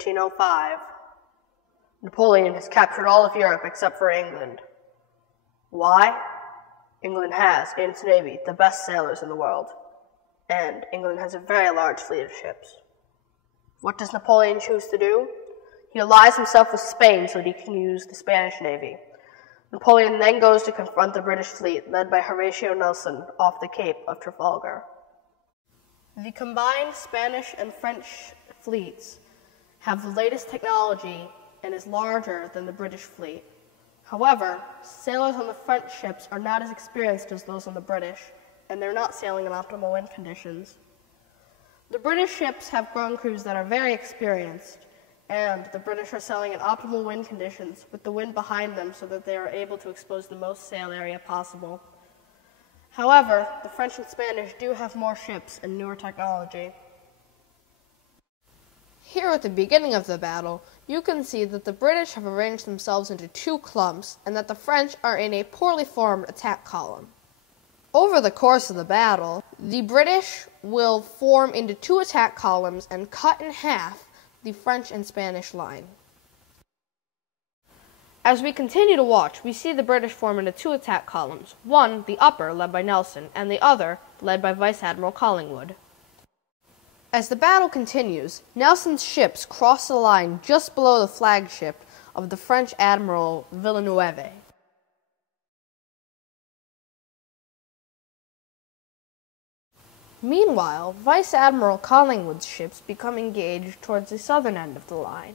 1805. Napoleon has captured all of Europe except for England. Why? England has, in its navy, the best sailors in the world, and England has a very large fleet of ships. What does Napoleon choose to do? He allies himself with Spain so that he can use the Spanish navy. Napoleon then goes to confront the British fleet, led by Horatio Nelson, off the Cape of Trafalgar. The combined Spanish and French fleets have the latest technology and is larger than the British fleet. However, sailors on the French ships are not as experienced as those on the British, and they're not sailing in optimal wind conditions. The British ships have ground crews that are very experienced, and the British are sailing in optimal wind conditions with the wind behind them so that they are able to expose the most sail area possible. However, the French and Spanish do have more ships and newer technology. Here at the beginning of the battle, you can see that the British have arranged themselves into two clumps and that the French are in a poorly formed attack column. Over the course of the battle, the British will form into two attack columns and cut in half the French and Spanish line. As we continue to watch, we see the British form into two attack columns, one, the upper, led by Nelson, and the other, led by Vice Admiral Collingwood. As the battle continues, Nelson's ships cross the line just below the flagship of the French Admiral Villeneuve. Meanwhile, Vice Admiral Collingwood's ships become engaged towards the southern end of the line.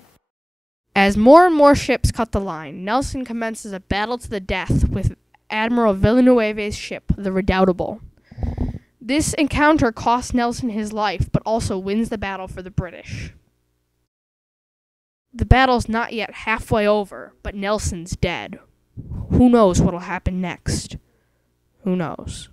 As more and more ships cut the line, Nelson commences a battle to the death with Admiral Villeneuve's ship, the Redoubtable. This encounter costs Nelson his life, but also wins the battle for the British. The battle's not yet halfway over, but Nelson's dead. Who knows what'll happen next? Who knows?